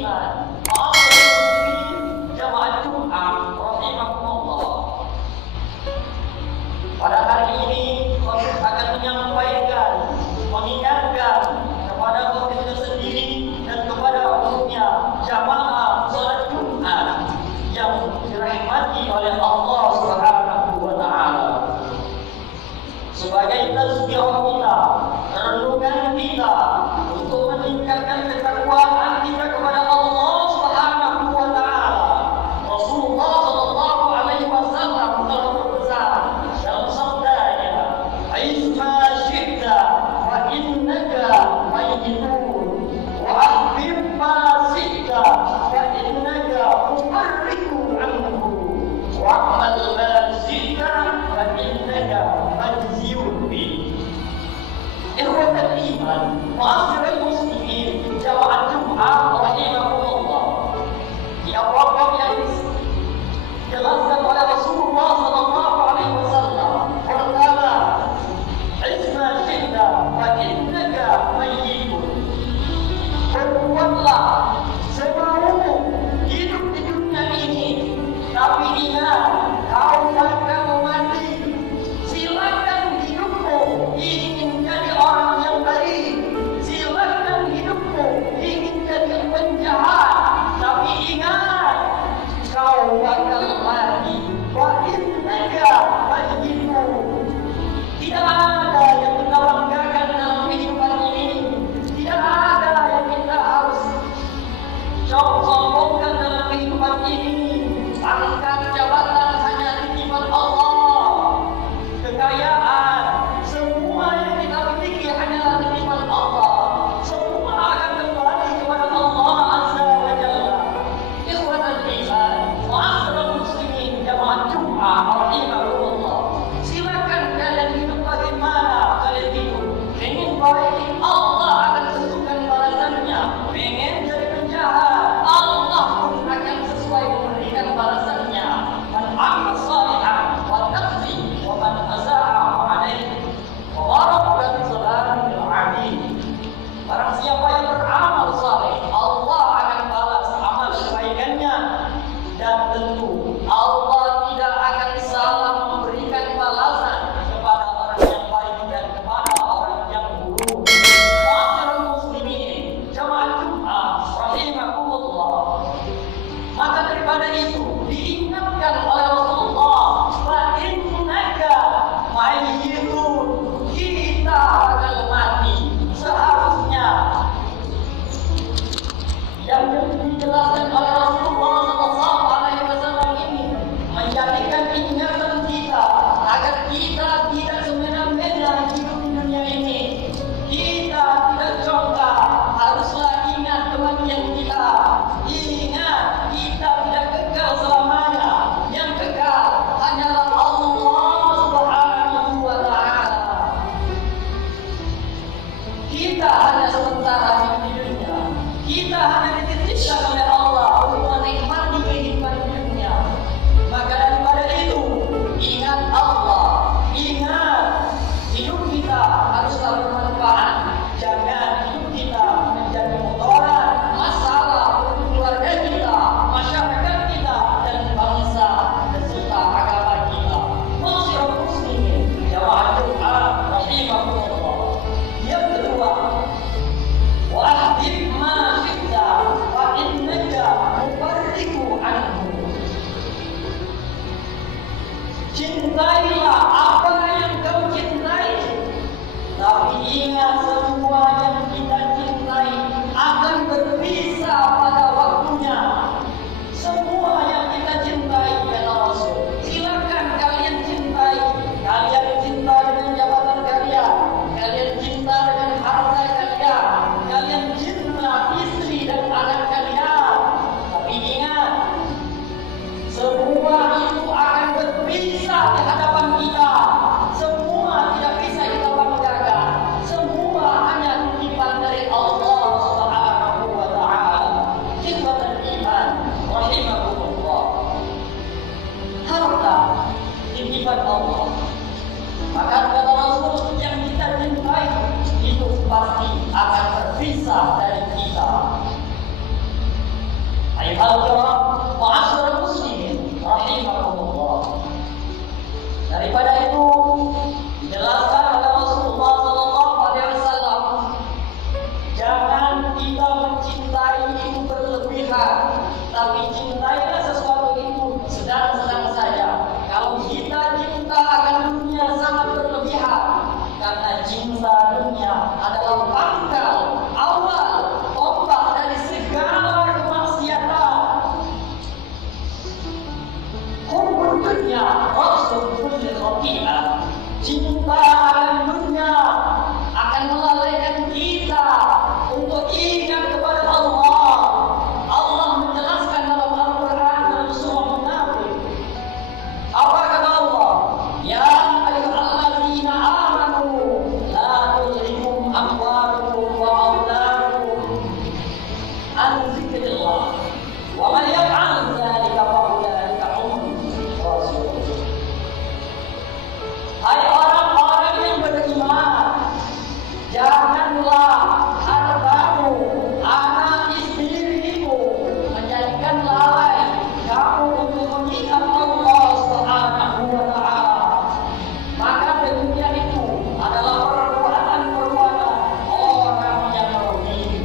beriman, muslimin jamaah Jumat rahimakumullah. Pada hari ini kami akan mengingatkan kepada kami sendiri dan kepada umumnya jamaah salat Jumat yang dirahmati oleh Allah Subhanahu wa taala. Sebagai tazkirah kita, renungan kita untuk meningkatkan ketakwaan kita kepada Allah Al-kiram ma'asyiral muslimin rahimakumullah. Daripada itu dijelaskan oleh Rasulullah sallallahu alaihi wasallam, jangan kita mencintai itu berlebihan, tapi cintailah sesuatu itu sedang-sedang saja. Kalau kita cinta akan dunia sangat berlebihan, karena cinta dunia adalah pangkal awal tombak dari segala kemaksiatan. Hubbud dunya rasul kulli khati'ah. Cinta akan dunia akan melalaikan kita untuk ingat kepada Allah. Allah menjelaskan dalam Al-Quran dalam surah Munafik. Apa kata Allah? Ya ayyuhalladzina amanu la tulhikum amwalukum wa auladukum an dzikrillah wa man yaf'al dzalika fa ulaika humul khasirun. Hai orang-orang yang beriman, janganlah hartamu, anak istrimu menjadikan lalai kamu untuk mengingat Allah Subhanahu wa ta'ala. Maka demikian itu adalah perbuatan-perbuatan orang yang merugi.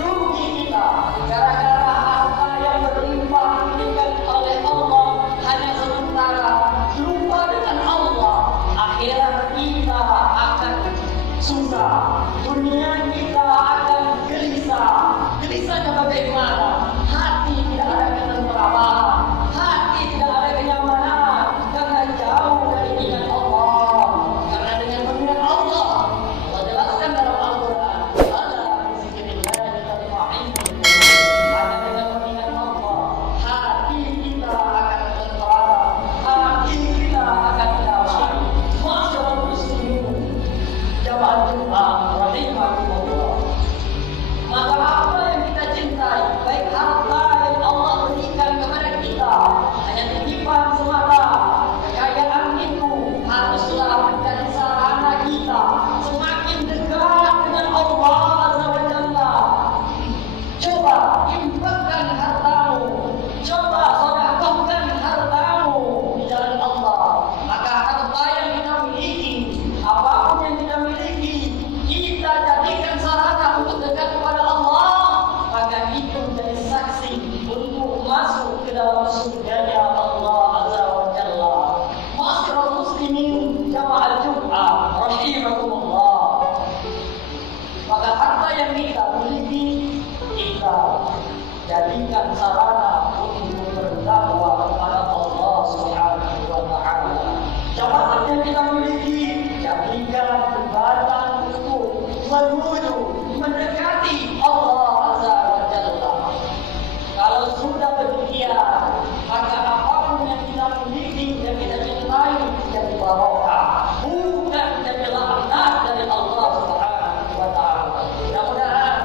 Rugi kita gara-gara harta yang berlimpah diberikan oleh Allah hanya sementara, lupa dengan Allah. Akhirat kita akan susah, dunia kita akan gelisah. Gelisahnya bagaimana? Hati tidak ada ketentraman, hati tidak ada kenyamanan, karena jauh dari ingat Allah. Karena dengan mengingat Allah, Allah jelaskan dalam Al-Quran, ala bizikrillah tatma'innul qulub. Hanya dengan mengingat Allah, hati kita akan tentram, hati kita akan damai. Ma'asyiral muslimin, jamaah Jumat rahimakumullah. Maka apa yang kita cintai, baik harta yang Allah berikan kepada kita, hanya titipan semata. Kekayaan itu haruslah menjadi sarana kita semakin dekat dengan Allah Azza wa Jalla. Coba infakkan hartamu, coba sedekahkan hartamu di jalan Allah. Maka harta yang kita miliki, apapun yang kita miliki, kita jadikan sarana untuk dekat kepada Allah, maka itu menjadi saksi untuk masuk ke dalam surganya Allah Azza wa Jalla. Ma'asyiral muslimin jamaah Jumat rahimakumullah. Maka harta yang kita miliki, kita jadikan sarana untuk berdakwah kepada Allah Subhanahu wa ta'ala. Jabatan yang kita miliki, jadikan jembatan untuk menuju mendekati Allah Azza wa Jalla. Kalau sudah demikian, maka apapun yang kita miliki dan kita cintai jadi barokah, bukan jadi laknat dari Allah Subhanahu wa ta'ala. Mudah-mudahan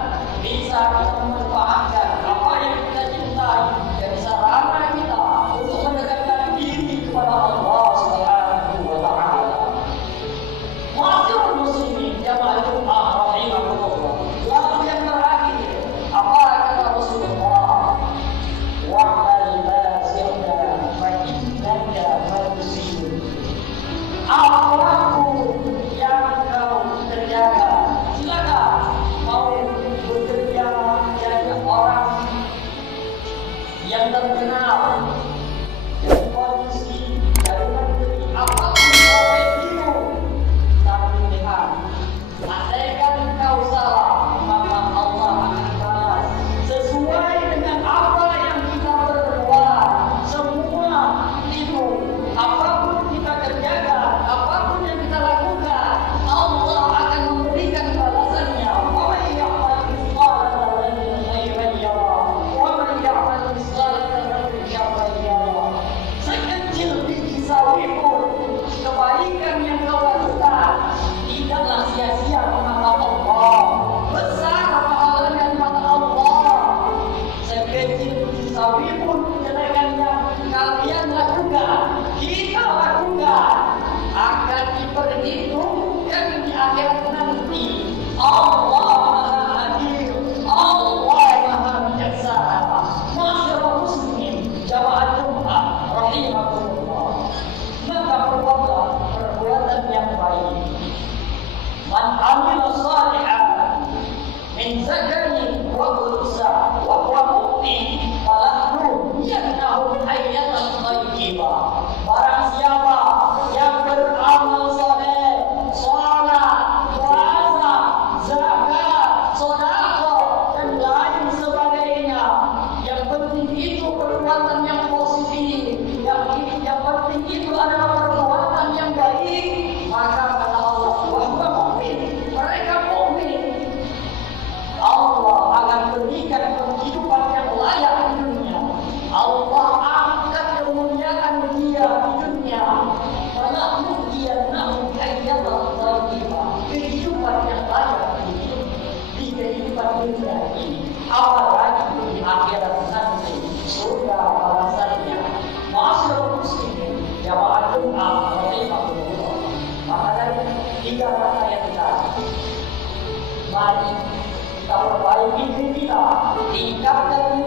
bisa kita memanfaatkan apa yang kita cintai dan sarana kita untuk mendekatkan diri kepada Allah Subhanahu wa ta'ala. Ma'asyiral muslimin jamaah Jumat rahimahumullah. Lalu yang terakhir, apa kata Rasulullah? Wa'mal ma sirna fa innaka majziyun. Apapun yang kau kerjakan, silakan mau bekerja jadi orang yang terkenal, jadi polisi, jadi menteri, apapun profesimu, tapi lihat, andaikan kau salah, maka Allah akan balas sesuai dengan apa yang kita berbuat. Semua itu, apapun kita kerjakan, apapun yang kita lakukan, Allah akan memberikan balasannya. Wa may ya'mal mithqala dzarratin khairan yarah, wa may ya'mal mithqala dzarratin syarran min zakarin wa unsa wa huwa mu'min falahu yanahu hayatan thayyibah. Barang siapa yang beramal saleh, salat, puasa, zakat, sedekah dan lain sebagainya, yang penting itu perbuatan yang positif, yang penting itu adalah perbuatan yang baik, maka kata Allah, wahwa mukmin, mereka mukmin, Allah akan berikan kehidupan yang layak di dunia. Allah angkat kemuliaan dia di dunia. Falahu yanahu hayatan thayyibah, kehidupan yang layak di kehidupan dunia ini, apalagi di akhirat nanti surga balasannya. Ma'asyiral muslimin, jamaah Jumat rahimahullah. Maka dari 3 kata yang tadi, mari kita perbaiki diri kita, tingkatkan